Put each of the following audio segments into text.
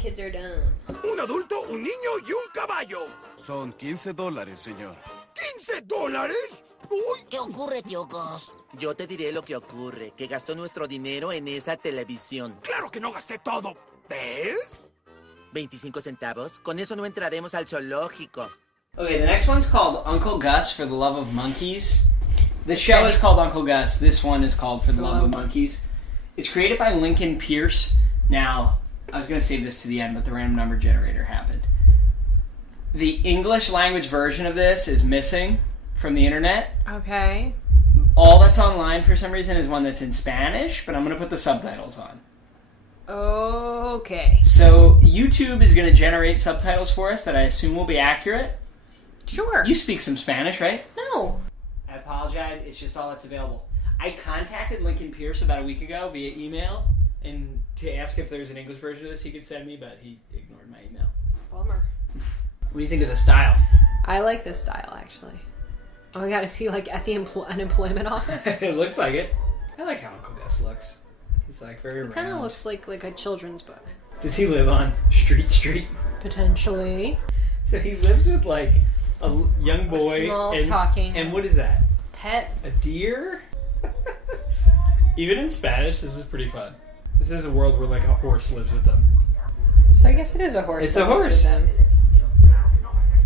Kids are dumb. Un adulto, un niño y un caballo. Son $15, señor. $15. Uy. ¿Qué ocurre, tío Gus? Yo te diré lo que ocurre, que gastó nuestro dinero en esa televisión. Claro que no gasté todo. ¿Ves? 25 centavos. Con eso no entraremos al zoológico. Okay, the next one's called Uncle Gus for the Love of Monkeys. The show is called Uncle Gus. This one is called For the Love of Monkeys. It's created by Lincoln Pierce. Now, I was going to save this to the end, but the random number generator happened. The English language version of this is missing from the internet. Okay. All that's online for some reason is one that's in Spanish, but I'm going to put the subtitles on. Okay. So YouTube is going to generate subtitles for us that I assume will be accurate. Sure. You speak some Spanish, right? No. I apologize. It's just all that's available. I contacted Lincoln Pierce about a week ago via email and to ask if there's an English version of this he could send me, but he ignored my email. Bummer. What do you think of the style? I like this style, actually. Oh my god, is he like at the unemployment office? It looks like it. I like how Uncle Gus looks. He's like very round. It kind of looks like a children's book. Does he live on Street? Potentially. So he lives with like a young boy. A small and, talking. And what is that? Pet. A deer? Even in Spanish, this is pretty fun. This is a world where like a horse lives with them. So I guess it is a horse. It's a horse.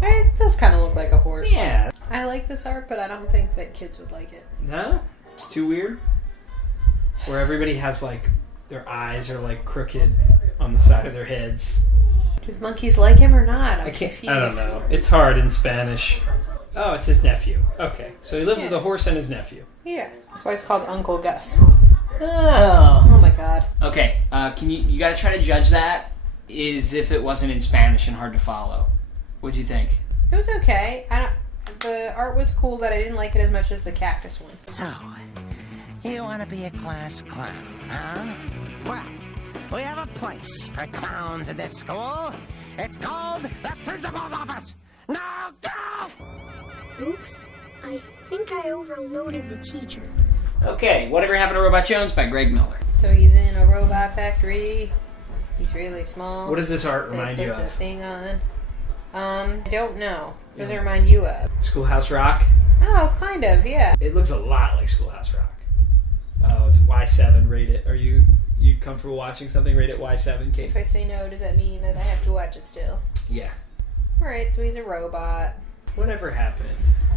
It does kind of look like a horse. Yeah. I like this art, but I don't think that kids would like it. No? It's too weird? Where everybody has like, their eyes are like crooked on the side of their heads. Do the monkeys like him or not? I'm confused. confused. I don't know. It's hard in Spanish. Oh, it's his nephew. Okay. So he lives with a horse and his nephew. Yeah. That's why it's called Uncle Gus. Oh. Oh my god. Okay. Can you gotta try to judge that as if it wasn't in Spanish and hard to follow. What'd you think? It was okay. The art was cool, but I didn't like it as much as the cactus one. So, you want to be a class clown, huh? Well, we have a place for clowns in this school. It's called the principal's office. Now go! Oops. I think I overloaded the teacher. Okay. Whatever Happened to Robot Jones by Greg Miller. So he's in a robot factory. He's really small. What does this art remind They you put the of? thing on. I don't know. What does it remind you of? Schoolhouse Rock? Oh, kind of, yeah. It looks a lot like Schoolhouse Rock. Oh, it's Y7 rated. Are you comfortable watching something rated Y7, Kate? If I say no, does that mean that I have to watch it still? Yeah. Alright, so he's a robot. Whatever happened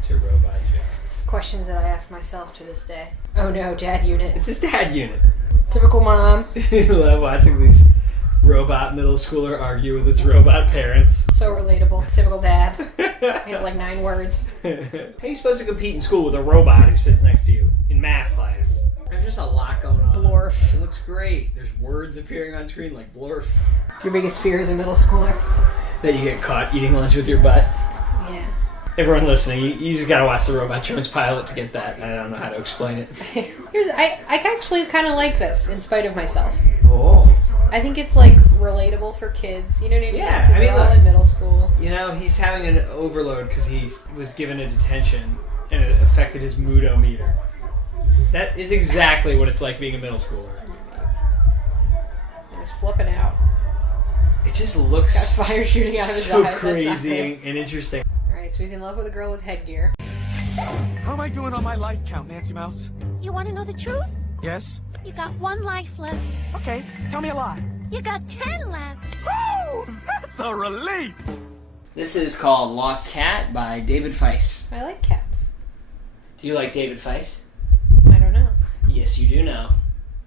to Robot Jones? It's questions that I ask myself to this day. Oh no, dad unit. It's his dad unit. Typical mom. I love watching these robot middle schooler argue with its robot parents. So relatable. Typical dad. He has like 9 words. How are you supposed to compete in school with a robot who sits next to you in math class? There's just a lot going on. Blorf. It looks great. There's words appearing on screen like blorf. What's your biggest fear as a middle schooler? That you get caught eating lunch with your butt. Yeah. Everyone listening, you just gotta watch the Robot Jones pilot to get that. I don't know how to explain it. I actually kind of like this, in spite of myself. Oh. I think it's like relatable for kids. You know what I mean? Yeah, 'Cause I mean, they're all look. in middle school. You know, he's having an overload because he was given a detention and it affected his moodometer. That is exactly what it's like being a middle schooler. He was flipping out. It just looks Got fire shooting out of his so eyes. crazy and interesting. Alright, so he's in love with a girl with headgear. How am I doing on my life count, Nancy Mouse? You want to know the truth? Yes? You got 1 life left. Okay, tell me a lie. You got 10 left. Oh, that's a relief! This is called Lost Cat by David Feiss. I like cats. Do you like David Feiss? I don't know. Yes, you do know.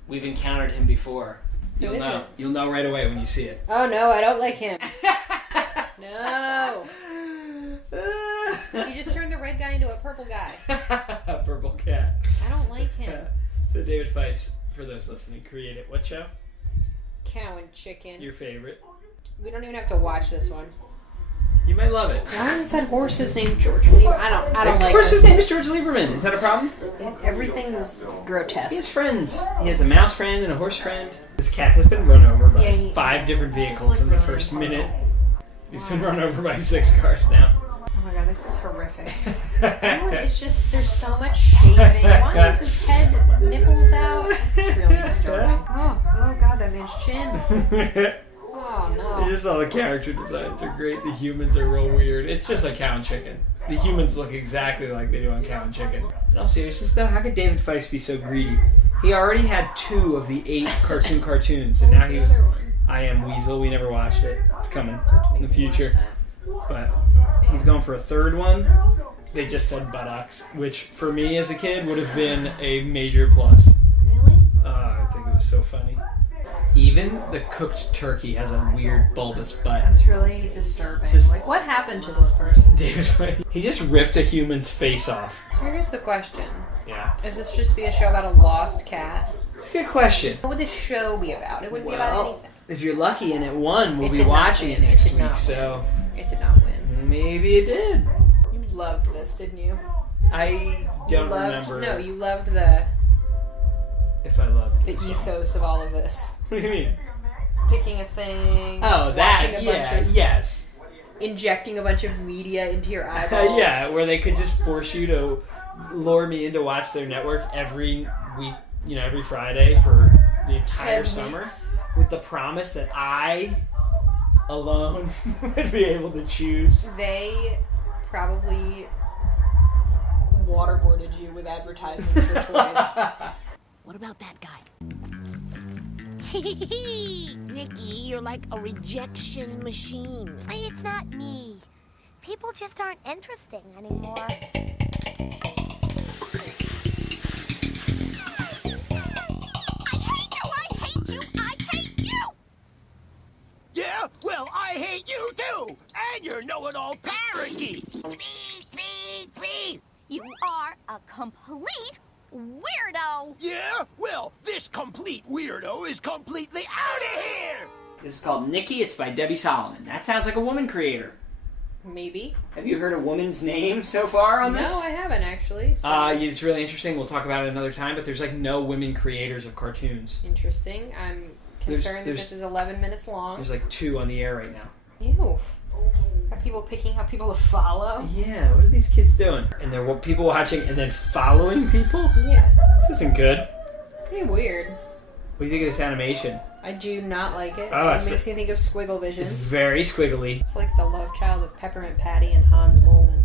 We've encountered him before. Who You'll is know. it? You'll know right away when you see it. Oh no, I don't like him. No. You just turned the red guy into a purple guy. Purple cat. I don't like him. So David Feiss, for those listening, created what show? Cow and chicken. Your favorite. We don't even have to watch this one. You might love it. Why is that horse's name George Lieberman? I don't Of like course this. his name is George Lieberman. Is that a problem? Everything is He has grotesque. friends. He has a mouse friend and a horse friend. This cat has been run over by Yeah, 5 different this is, vehicles like, in the really first puzzling. minute. He's been run over by 6 cars now. Oh my god, this is horrific. Everyone is just, there's so much shaving. Why is his head nipples out? This is really disturbing. Oh god, that man's chin. Oh no. Just all the character designs are great. The humans are real weird. It's just like Cow and Chicken. The humans look exactly like they do on Cow and Chicken. In all seriousness though, how could David Feist be so greedy? He already had 2 of the 8 cartoons, and now he was... I Am Weasel. We never watched it. It's coming in the future. But he's going for a 3rd one. They just said buttocks, which for me as a kid would have been a major plus. Really? I think it was so funny. Even the cooked turkey has a weird bulbous butt. That's really disturbing. Like, what happened to this person? David Feist. He just ripped a human's face off. So here's the question. Yeah. Is this just be a show about a lost cat? It's a good question. What would this show be about? It wouldn't be about anything. If you're lucky and it won, we'll It be did not watching win. it next It did week, not so... It did not win. Maybe it did. You loved this, didn't you? I don't remember. No, you loved the if I loved the this one. ethos of all of this. What do you mean? Picking a thing. Oh, that, watching a bunch of, yes. injecting a bunch of media into your eyeballs. Yeah, where they could just force you to lure me in to watch their network every week, every Friday for the entire 10 summer, weeks. with the promise that I alone would be able to choose. They probably waterboarded you with advertisements for toys. What about that guy? Nikki, you're like a rejection machine. It's not me. People just aren't interesting anymore. Yeah? Well, I hate you too! And your know-it-all parakeet! You are a complete weirdo. Yeah? Well, this complete weirdo is completely out of here! This is called Nikki. It's by Debbie Solomon. That sounds like a woman creator. Maybe. Have you heard a woman's name so far on this? No, I haven't actually. So. It's really interesting. We'll talk about it another time, but there's like no women creators of cartoons. Interesting. I'm concerned that this is 11 minutes long. There's like 2 on the air right now. Ew. Are people picking out people to follow? Yeah, what are these kids doing? And there were people watching and then following people? Yeah. This isn't good. Pretty weird. What do you think of this animation? I do not like it. Oh, It makes me think of Squiggle Vision. It's very squiggly. It's like the love child of Peppermint Patty and Hans Molman.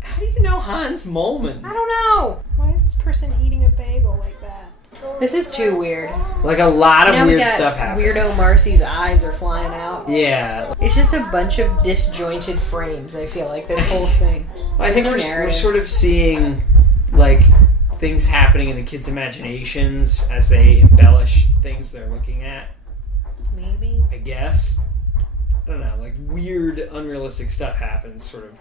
How do you know Hans Molman? I don't know. Why is this person eating a bagel like that? This is too weird. Like a lot of Now weird we got stuff happens. Weirdo Marcy's eyes are flying out. Yeah. It's just a bunch of disjointed frames, I feel like, this whole thing. I think we're sort of seeing like things happening in the kids' imaginations as they embellish things they're looking at. Maybe. I guess. I don't know, like weird, unrealistic stuff happens sort of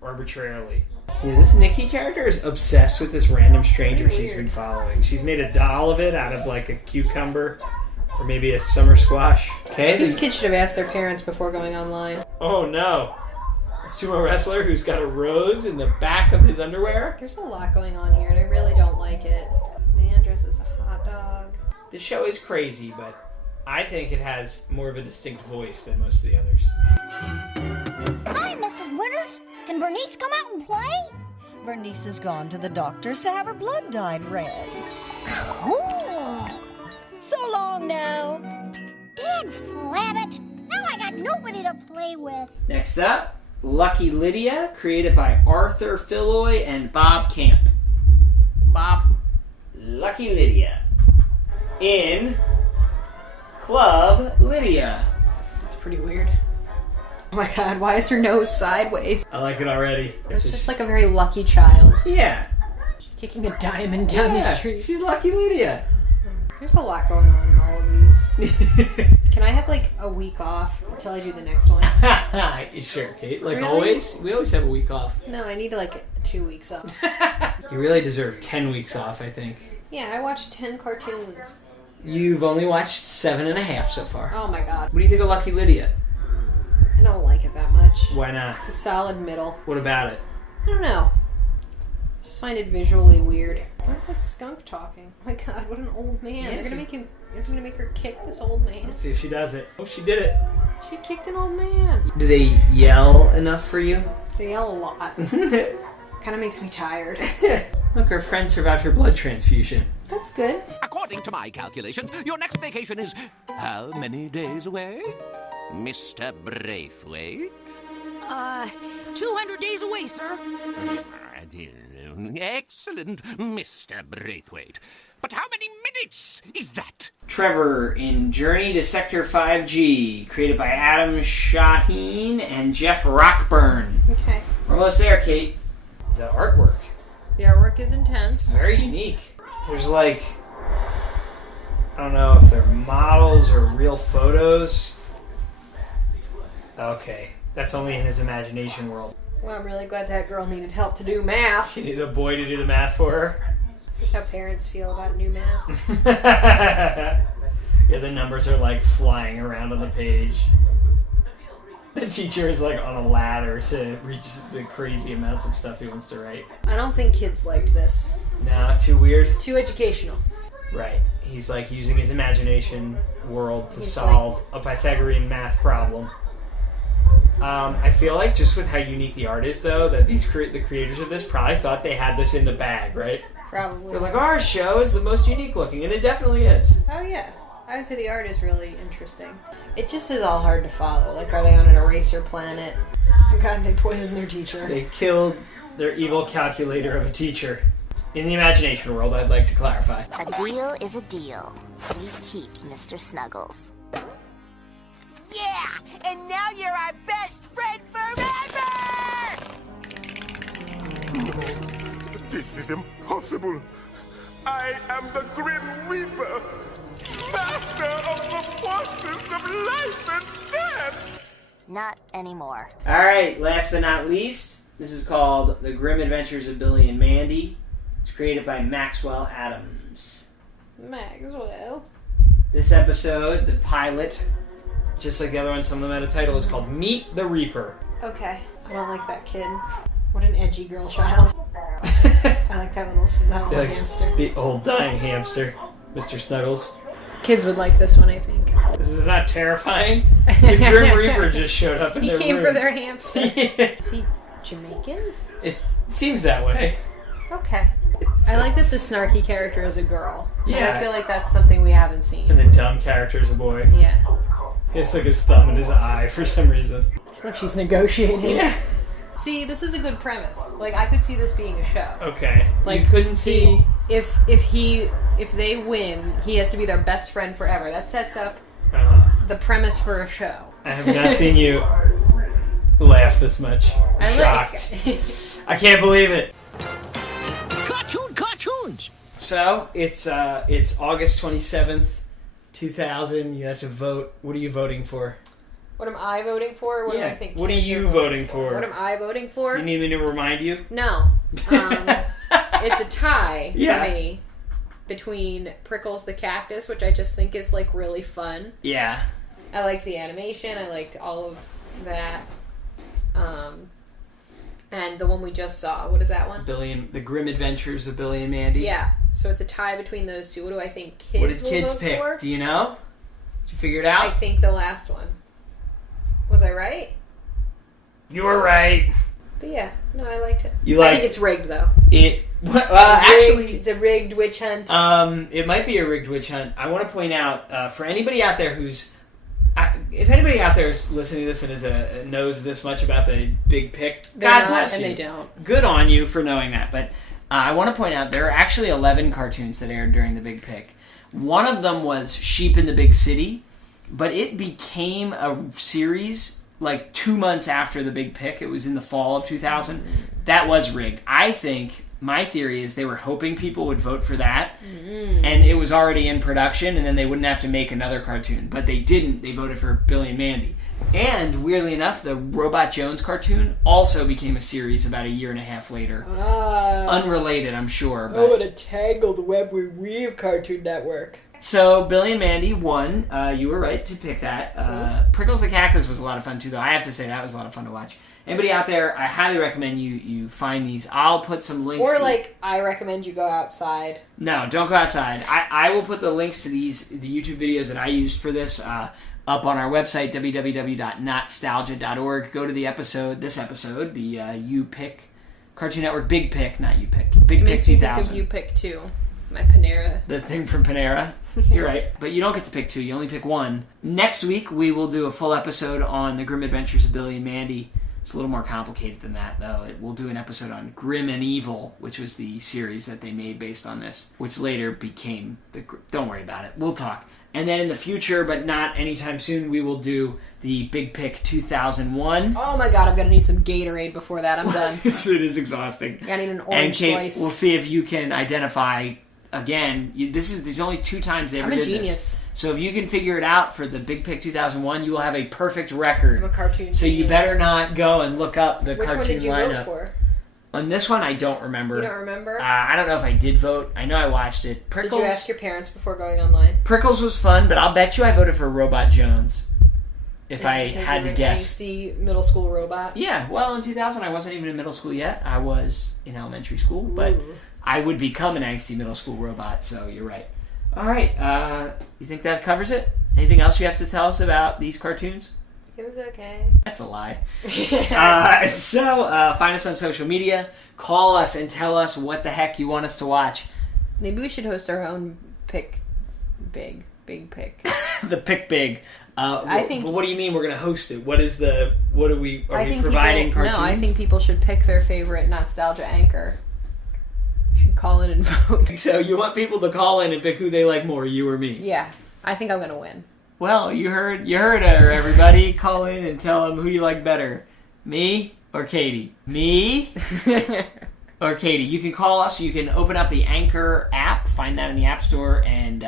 arbitrarily. Yeah, this Nikki character is obsessed with this random stranger she's been following. She's made a doll of it out of like a cucumber or maybe a summer squash. Okay. These kids should have asked their parents before going online. Oh no. A sumo wrestler who's got a rose in the back of his underwear. There's a lot going on here, and I really don't like it. Man dressed as a hot dog. This show is crazy, but I think it has more of a distinct voice than most of the others. Hi, Mrs. Winters. Can Bernice come out and play? Bernice has gone to the doctor's to have her blood dyed red. Cool. So long now. Dag flabbit. Now I got nobody to play with. Next up, Lucky Lydia, created by Arthur Filloy and Bob Camp. Bob. Lucky Lydia. In Club Lydia. That's pretty weird. Oh my god, why is her nose sideways? I like it already. It's just like a very lucky child. Yeah. Kicking a diamond down the street. She's Lucky Lydia. There's a lot going on in all of these. Can I have like a week off until I do the next one? Sure, Kate. Like Really? always, we always have a week off. No, I need like 2 weeks off. You really deserve 10 weeks off, I think. Yeah, I watched 10 cartoons. You've only watched 7.5 so far. Oh my god. What do you think of Lucky Lydia? I don't like it that much. Why not? It's a solid middle. What about it? I don't know. Just find it visually weird. Why is that skunk talking? Oh my god, what an old man. Yeah, They're gonna make her kick this old man. Let's see if she does it. Oh, she did it. She kicked an old man. Do they yell enough for you? They yell a lot. Kind of makes me tired. Look, her friend survived her blood transfusion. That's good. According to my calculations, your next vacation is how many days away? Mr. Braithwaite? 200 days away, sir. Excellent, Mr. Braithwaite. But how many minutes is that? Trevor in Journey to Sector 5G, created by Adam Shaheen and Jeff Rockburn. Okay. We're almost there, Kate. The artwork. The artwork is intense. Very unique. There's like, I don't know if they're models or real photos. Okay, that's only in his imagination world. Well, I'm really glad that girl needed help to do math. She needed a boy to do the math for her. This is how parents feel about new math. Yeah, the numbers are like flying around on the page. The teacher is like on a ladder to reach the crazy amounts of stuff he wants to write. I don't think kids liked this. Nah, too weird. Too educational. Right. He's like using his imagination world to He's solve a Pythagorean math problem. I feel like just with how unique the art is, though, that these the creators of this probably thought they had this in the bag, right? Probably. They're like, our show is the most unique looking, and it definitely is. Oh, yeah. I would say the art is really interesting. It just is all hard to follow. Like, are they on an eraser planet? Oh, God, they poisoned their teacher. They killed their evil calculator of a teacher. In the imagination world, I'd like to clarify. A deal is a deal. We keep Mr. Snuggles. Yeah! And now you're our best friend forever! This is impossible. I am the Grim Reaper, master of the forces of life and death. Not anymore. Alright, last but not least, this is called The Grim Adventures of Billy and Mandy. It's created by Maxwell Adams. Maxwell. This episode, the pilot, just like the other one, some of them had a title, is called Meet the Reaper. Okay. I don't like that kid. What an edgy girl child. I like that little Like hamster. the old dying hamster, Mr. Snuggles. Kids would like this one, I think. This is not terrifying. The Grim Reaper just showed up in He their came room. for their hamster. Yeah. Is he Jamaican? It seems that way. Okay. I like that the snarky character is a girl. 'Cause Yeah. I feel like that's something we haven't seen. And the dumb character is a boy. Yeah. He has like his thumb in his eye for some reason. Like she's negotiating. Yeah. See, this is a good premise. Like, I could see this being a show. Okay. Like, you couldn't see... If they win, he has to be their best friend forever. That sets up the premise for a show. I have not seen you laugh this much. I'm shocked. I can't believe it. Cartoons! So, it's August 27th, 2000. You have to vote. What are you voting for? What am I voting for? Or what do I think? What are you voting for? What am I voting for? Do you need me to remind you? No. It's a tie Yeah. for me between Prickles the Cactus, which I just think is like really fun. Yeah. I liked the animation. I liked all of that. And the one we just saw. What is that one? The Grim Adventures of Billy and Mandy. Yeah. So it's a tie between those two. What do I think kids What did will kids vote pick? for? Do you know? Did you figure it out? I think the last one. Was I right? You were right. But yeah, no, I liked it. You liked I think it's rigged though. Actually, it's a rigged witch hunt. It might be a rigged witch hunt. I want to point out for anybody out there if anybody out there is listening to this and knows this much about the big pick, God bless you. And they don't. Good on you for knowing that. But I want to point out there are actually 11 cartoons that aired during the big pick. One of them was Sheep in the Big City, but it became a series like 2 months after the big pick. It was in the fall of 2000. That was rigged. I think, my theory is they were hoping people would vote for that, and it was already in production, and then they wouldn't have to make another cartoon. But they didn't. They voted for Billy and Mandy. And, weirdly enough, the Robot Jones cartoon also became a series about a year and a half later. Unrelated, I'm sure. But... Oh, what a tangled web we weave, Cartoon Network. So, Billy and Mandy won. You were right to pick that. Prickles the Cactus was a lot of fun, too, though. I have to say, that was a lot of fun to watch. Anybody out there, I highly recommend you find these. I'll put some links I recommend you go outside. No, don't go outside. I will put the links to the YouTube videos that I used for this up on our website, www.notstalgia.org. Go to this episode, the You Pick Cartoon Network Big Pick, not You Pick. Big It Pick makes me 2000. think of You Pick 2. My Panera. The thing from Panera. You're right. But you don't get to pick 2. You only pick 1. Next week, we will do a full episode on The Grim Adventures of Billy and Mandy. It's a little more complicated than that, though. We'll do an episode on Grim and Evil, which was the series that they made based on this, which later became the... Don't worry about it. We'll talk. And then in the future, but not anytime soon, we will do the Big Pick 2001. Oh my god, I'm going to need some Gatorade before that. I'm done. It is exhausting. I need an orange and Kate, slice. We'll see if you can identify, again, there's only 2 times they ever did this. I'm a genius. So if you can figure it out for the Big Pick 2001, you will have a perfect record. I'm a cartoon So genius. you better not go and look up the Which cartoon one did you lineup. vote for? On this one, I don't remember. You don't remember? I don't know if I did vote. I know I watched it. Prickles, Did you ask your parents before going online? Prickles was fun, but I'll bet you I voted for Robot Jones. If I Because had you're to an guess. angsty middle school robot. Yeah, well, in 2000, I wasn't even in middle school yet. I was in elementary school, but I would become an angsty middle school robot, so you're right. All right, you think that covers it? Anything else you have to tell us about these cartoons? It was okay. That's a lie. So, find us on social media. Call us and tell us what the heck you want us to watch. Maybe we should host our own pick. Big pick. The Pick Big. I think. But what do you mean we're going to host it? What are we providing people, cartoons? No, I think people should pick their favorite Not-Stalgia anchor. Should call in and vote. So you want people to call in and pick who they like more, you or me? Yeah, I think I'm going to win. Well, you heard her, everybody. Call in and tell them who you like better. Me or Katie? Me or Katie? You can call us. You can open up the Anchor app, find that in the App Store, and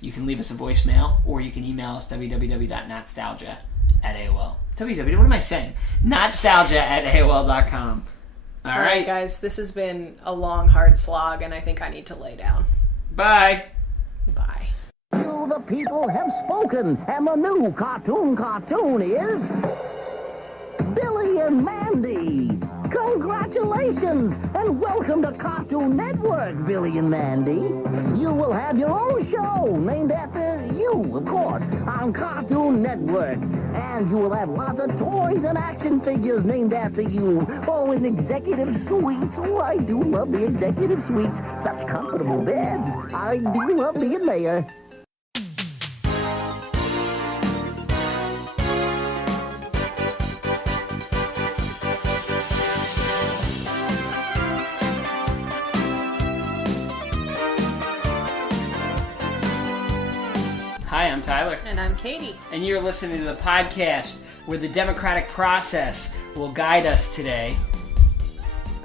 you can leave us a voicemail, or you can email us www.notstalgia@AOL. What am I saying? Notstalgia@AOL.com. All right, guys, this has been a long, hard slog, and I think I need to lay down. Bye. Bye. You, the people, have spoken, and the new cartoon is Billy and Mandy. Congratulations, and welcome to Cartoon Network, Billy and Mandy. You will have your own show named after you, of course, on Cartoon Network. And you will have lots of toys and action figures named after you. Oh, and executive suites. Oh, I do love the executive suites. Such comfortable beds. I do love being mayor. Hi, I'm Tyler. And I'm Katie. And you're listening to the podcast where the democratic process will guide us today.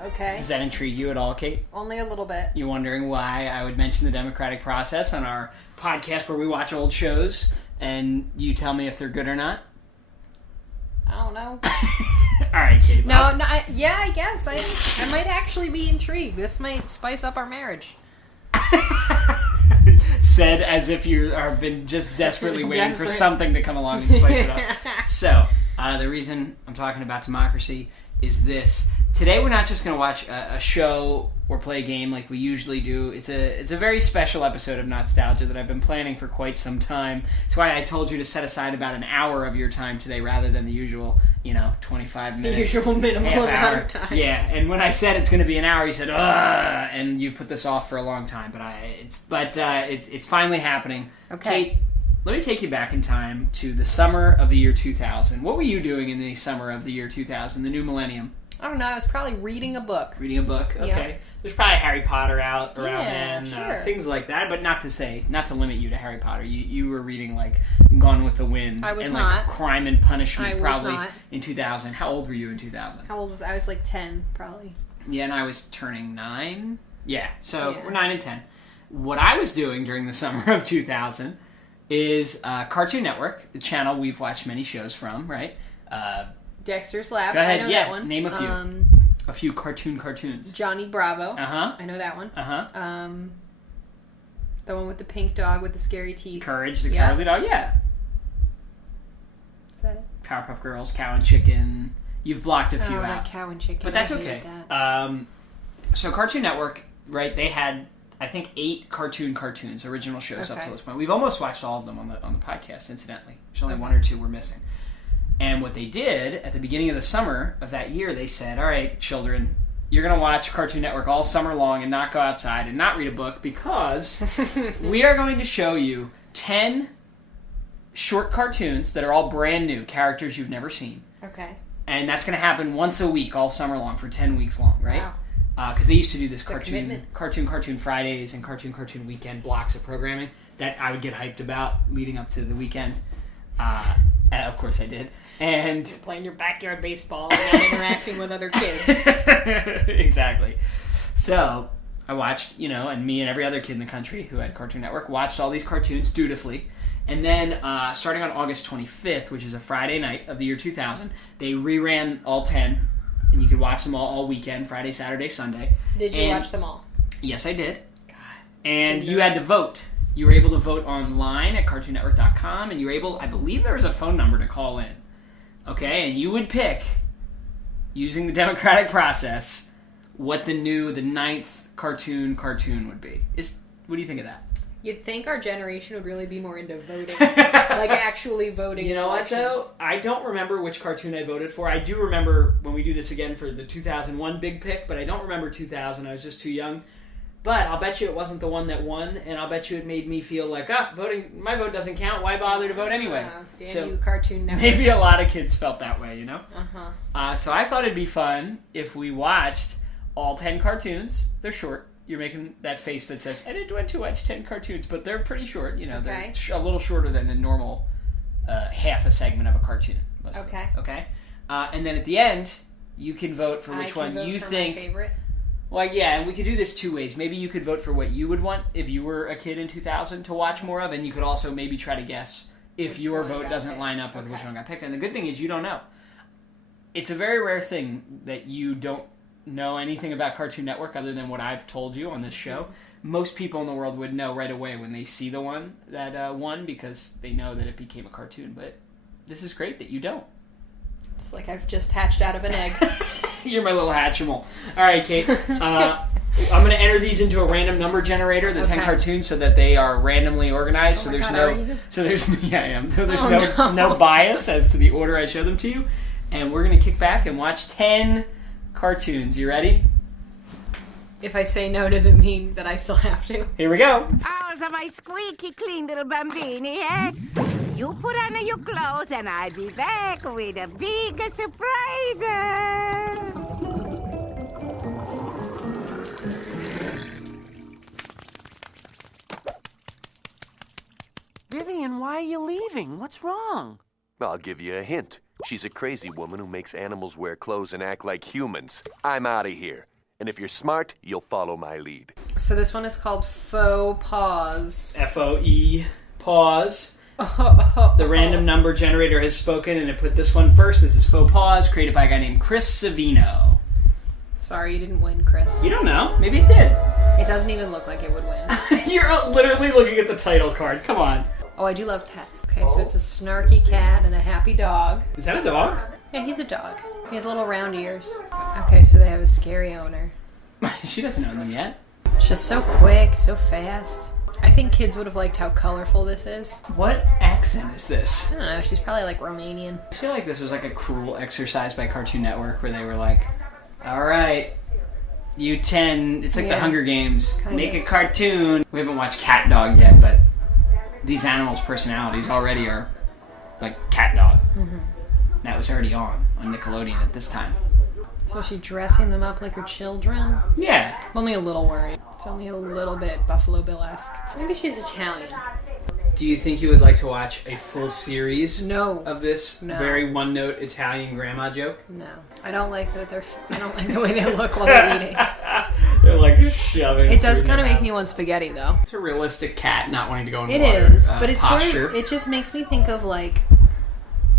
Okay. Does that intrigue you at all, Kate? Only a little bit. You're wondering why I would mention the democratic process on our podcast where we watch old shows and you tell me if they're good or not? I don't know. All right, Kate. I guess. I might actually be intrigued. This might spice up our marriage. Said as if you have been just desperately waiting for something to come along and spice it up. So, the reason I'm talking about democracy is this. Today we're not just going to watch a show or play a game like we usually do. It's a very special episode of Not-Stalgia that I've been planning for quite some time. That's why I told you to set aside about an hour of your time today rather than the usual, 25 minutes. The usual minimal amount of time. Yeah, and when I said it's going to be an hour, you said, ugh, and you put this off for a long time. But it's finally happening. Okay. Kate, let me take you back in time to the summer of the year 2000. What were you doing in the summer of the year 2000, the new millennium? I don't know. I was probably reading a book. Reading a book? Okay. Yeah. There's probably Harry Potter out around then, sure. things like that, but not to limit you to Harry Potter. You were reading, like, Gone with the Wind. I was and, not. like, Crime and Punishment, I was probably, not. in 2000. How old were you in 2000? How old was I? I was like 10, probably. Yeah, and I was turning 9. Yeah, so Yeah. we're 9 and 10. What I was doing during the summer of 2000 is Cartoon Network, the channel we've watched many shows from, right? Dexter's Lab. Go ahead, I know yeah, that one. name a few. A few cartoons. Johnny Bravo. Uh-huh. I know that one. Uh-huh. The one with the pink dog with the scary teeth. Courage, the Yeah. Cowardly Dog, yeah. Is that it? Powerpuff Girls, Cow and Chicken. You've blocked a few out. Not Cow and Chicken. But that's I hate okay. that. So Cartoon Network, right, they had, I think, 8 cartoons, original shows up to this point. We've almost watched all of them on the podcast, incidentally. There's only 1 or 2 we're missing. And what they did, at the beginning of the summer of that year, they said, all right, children, you're going to watch Cartoon Network all summer long and not go outside and not read a book because we are going to show you 10 short cartoons that are all brand new, characters you've never seen. Okay. And that's going to happen once a week all summer long for 10 weeks long, right? Wow. Because they used to do this It's cartoon Fridays and cartoon weekend blocks of programming that I would get hyped about leading up to the weekend. Of course I did. And You're playing your backyard baseball and interacting with other kids. Exactly. So I watched, and me and every other kid in the country who had Cartoon Network watched all these cartoons dutifully. And then starting on August 25th, which is a Friday night of the year 2000, they reran all 10. And you could watch them all weekend, Friday, Saturday, Sunday. Did you watch them all? Yes, I did. God. And you had to vote. You were able to vote online at CartoonNetwork.com, and you were able, I believe there was a phone number to call in. Okay, and you would pick, using the democratic process, what the ninth cartoon would be. What do you think of that? You'd think our generation would really be more into voting. Like actually voting. You know what, though? I don't remember which cartoon I voted for. I do remember when we do this again for the 2001 big pick, but I don't remember 2000. I was just too young. But I'll bet you it wasn't the one that won, and I'll bet you it made me feel like, my vote doesn't count. Why bother to vote anyway? Damn you, Cartoon Network. Maybe a lot of kids felt that way, Uh-huh. So I thought it'd be fun if we watched all 10 cartoons. They're short. You're making that face that says, I didn't want to watch 10 cartoons, but they're pretty short. They're a little shorter than a normal half a segment of a cartoon. Mostly. Okay? And then at the end, you can vote for which one you think... my favorite. Well, yeah, and we could do this two ways. Maybe you could vote for what you would want if you were a kid in 2000 to watch more of, and you could also maybe try to guess if your vote doesn't line up with which one got picked. And the good thing is you don't know. It's a very rare thing that you don't know anything about Cartoon Network other than what I've told you on this show. Most people in the world would know right away when they see the one that won because they know that it became a cartoon. But this is great that you don't. It's like I've just hatched out of an egg. You're my little Hatchimal. All right, Kate. I'm going to enter these into a random number generator, the 10 cartoons, so that they are randomly organized. So there's I am. So there's no bias as to the order I show them to you. And we're going to kick back and watch 10 cartoons. You ready? If I say no, does it mean that I still have to? Here we go. Oh, so my squeaky clean little bambini, eh? You put on your clothes and I'll be back with a big surprise. Vivian, why are you leaving? What's wrong? I'll give you a hint. She's a crazy woman who makes animals wear clothes and act like humans. I'm out of here. And if you're smart, you'll follow my lead. So this one is called Faux Pause. F-O-E, pause. The random number generator has spoken, and it put this one first. This is Faux Pause, created by a guy named Chris Savino. Sorry, you didn't win, Chris. You don't know. Maybe it did. It doesn't even look like it would win. You're literally looking at the title card. Come on. Oh, I do love pets. Okay, so it's a snarky cat and a happy dog. Is that a dog? Yeah, he's a dog. He has little round ears. Okay, so they have a scary owner. She doesn't own them yet. It's just so quick, so fast. I think kids would have liked how colorful this is. What accent is this? I don't know, she's probably like Romanian. I feel like this was like a cruel exercise by Cartoon Network where they were like, alright, you 10, it's like the Hunger Games, make a cartoon. We haven't watched Cat Dog yet, but these animals' personalities already are like Cat Dog. Mm-hmm. That was already on Nickelodeon at this time. So is she dressing them up like her children? Yeah. I'm only a little worried. It's only a little bit Buffalo Bill-esque. Maybe she's Italian. Do you think you would like to watch a full series of this No. very one-note Italian grandma joke? No. I don't like that I don't like the way they look while they're eating. They're like shoving. It does kind of make me want spaghetti, though. It's a realistic cat not wanting to go in it water. It is, but it's posture. sort of, it just makes me think of like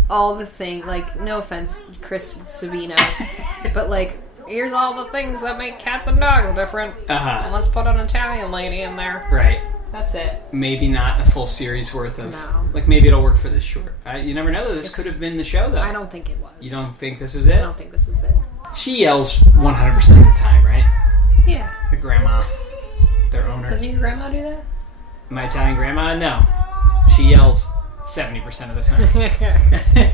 all the things, like, no offense, Chris Savino, but like, here's all the things that make cats and dogs different. And let's put an Italian lady in there. Right. That's it. Maybe not a full series worth of... No. Like, maybe it'll work for this short. You never know, though. This could have been the show, though. I don't think it was. You don't think this was it? I don't think this is it. She yells 100% of the time, right? Yeah. The grandma. Their owner. Doesn't your grandma do that? My Italian grandma? No. She yells 70% of the time.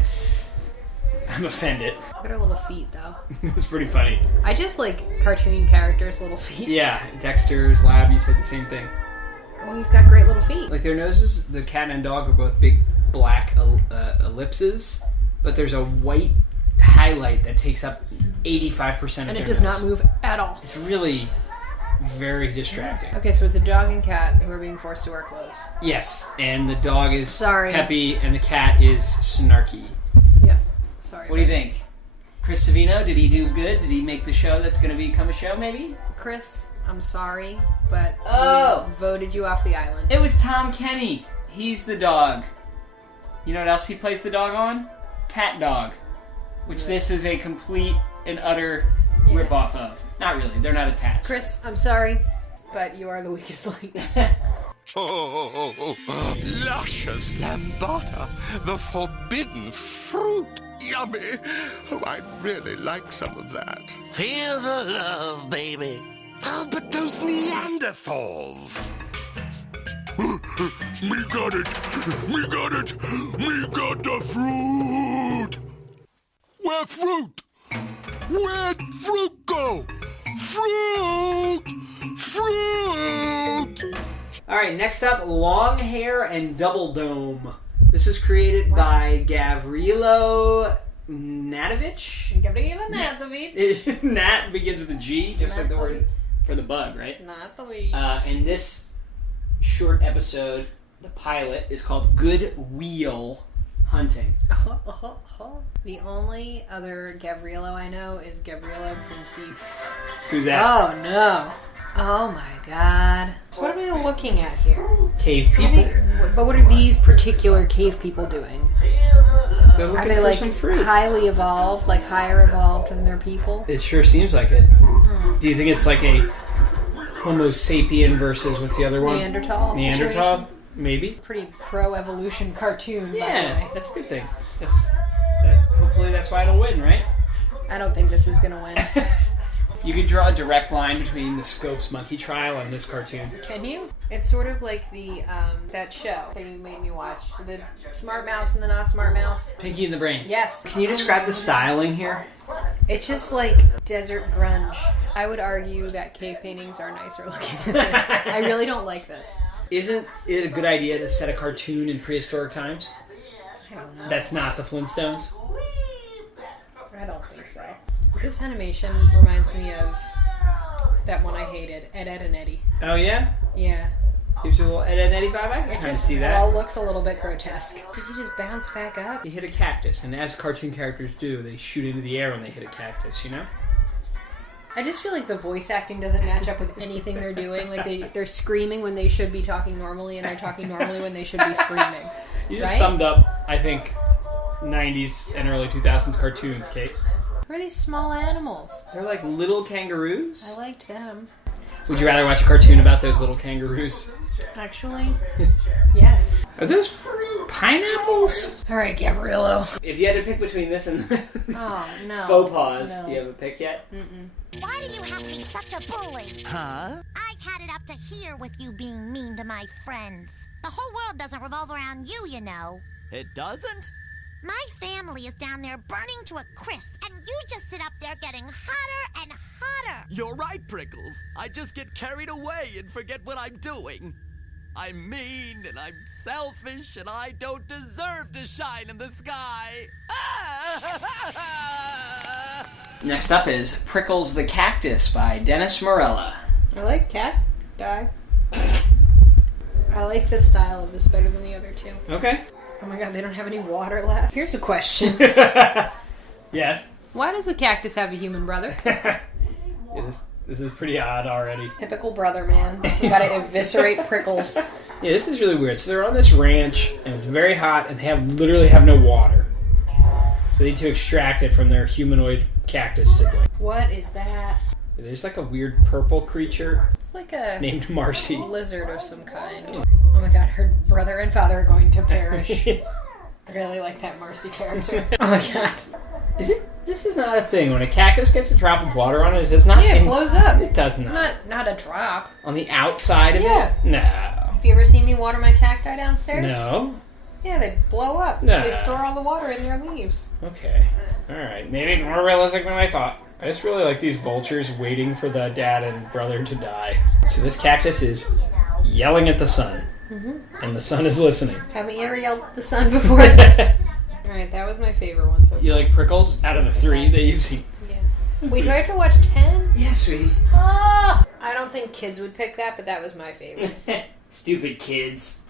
I'm offended. Look at her little feet, though. It's pretty funny. I just like cartoon characters' little feet. Yeah, Dexter's Lab, you said the same thing. Well, he's got great little feet. Like their noses, the cat and dog are both big black ellipses, but there's a white highlight that takes up 85% of their And it does not move at all. It's really very distracting. Okay, so it's a dog and cat who are being forced to wear clothes. Yes, and the dog is Sorry. peppy and the cat is snarky. Yeah, sorry. What do you think? Chris Savino, did he do good? Did he make the show that's going to become a show, maybe? Chris, I'm sorry, but Oh. we voted you off the island. It was Tom Kenny. He's the dog. You know what else he plays the dog on? Cat Dog. Which this is a complete and utter rip-off of. Not really, they're not attached. Chris, I'm sorry, but you are the weakest link. Oh, luscious lambata, the forbidden fruit. Yummy. Oh, I'd really like some of that. Feel the love, baby. Oh, but those Neanderthals. Me got it. Me got it. Me got the fruit. Where fruit? Where'd fruit go? Fruit! Fruit! Alright, next up, Long Hair and Double Dome. This was created by Gavrilo Natovich. Gavrilo Natovich. Nat begins with a G, just like the word for the bug, right? Natovich. And this short episode, the pilot, is called Good Wheel Hunting. The only other Gavrilo I know is Gavrilo Principe. Who's that? Oh no. Oh my god. So what am I looking at here? Cave people. But what are these particular cave people doing? They're looking Are they for like some fruit. highly evolved, like higher evolved than their people? It sure seems like it. Do you think it's like a Homo sapien versus, what's the other one? Neanderthal Neanderthal? situation? Maybe. Pretty pro-evolution cartoon, by the Yeah, way. that's a good thing. Hopefully that's why it'll win, right? I don't think this is gonna win. You could draw a direct line between the Scopes monkey trial and this cartoon. Can you? It's sort of like the that show that you made me watch. The Smart Mouse and the Not Smart Mouse. Pinky in the Brain. Yes. Can you describe the styling here? It's just like desert grunge. I would argue that cave paintings are nicer looking than this. I really don't like this. Isn't it a good idea to set a cartoon in prehistoric times? I don't know. That's not the Flintstones? I don't think so. This animation reminds me of that one I hated, Ed, Ed, and Eddie. Oh, yeah? Yeah. Gives you a little Ed, Ed, and Eddie vibe? I can It kind of just see that. all looks a little bit grotesque. Did he just bounce back up? He hit a cactus, and as cartoon characters do, they shoot into the air when they hit a cactus, you know? I just feel like the voice acting doesn't match up with anything they're doing. Like they're screaming when they should be talking normally, and they're talking normally when they should be screaming. You just right? summed up, I think, 90s and early 2000s cartoons, Kate. Who are these small animals? They're like little kangaroos. I liked them. Would you rather watch a cartoon about those little kangaroos? Actually, yes. Are those pineapples? All right, Gavrilo. If you had to pick between this and Oh, no. Faux Paws, No. do you have a pick yet? Mm-mm. Why do you have to be such a bully? Huh? I've had it up to here with you being mean to my friends. The whole world doesn't revolve around you, you know. It doesn't? My family is down there burning to a crisp, and you just sit up there getting hotter and hotter. You're right, Prickles. I just get carried away and forget what I'm doing. I'm mean and I'm selfish and I don't deserve to shine in the sky. Next up is Prickles the Cactus by Dennis Morella. I like cat dye. I like the style of this better than the other two. Okay. Oh my god, they don't have any water left. Here's a question. Yes. Why does the cactus have a human brother? Yeah, this is pretty odd already. Typical brother, man. We gotta eviscerate Prickles. Yeah, this is really weird. So they're on this ranch, and it's very hot, and they literally have no water. So they need to extract it from their humanoid cactus sibling. What is that? There's like a weird purple creature It's like a named Marcy. lizard of some kind. Oh my god, her brother and father are going to perish. I really like that Marcy character. Oh my god. This is not a thing. When a cactus gets a drop of water on it, it does not... Yeah, it blows up. It does not. Not a drop. On the outside of Yeah. it? No. Have you ever seen me water my cacti downstairs? No. Yeah, they blow up. Nah. They store all the water in their leaves. Okay. Alright. Maybe more realistic than I thought. I just really like these vultures waiting for the dad and brother to die. So this cactus is yelling at the sun. Mm-hmm. And the sun is listening. Haven't you ever yelled at the sun before? Alright, that was my favorite one so far. You like prickles? Out of the 3 that you've seen. Yeah. We tried to watch 10. Yeah, sweetie. Oh! I don't think kids would pick that, but that was my favorite. Stupid kids.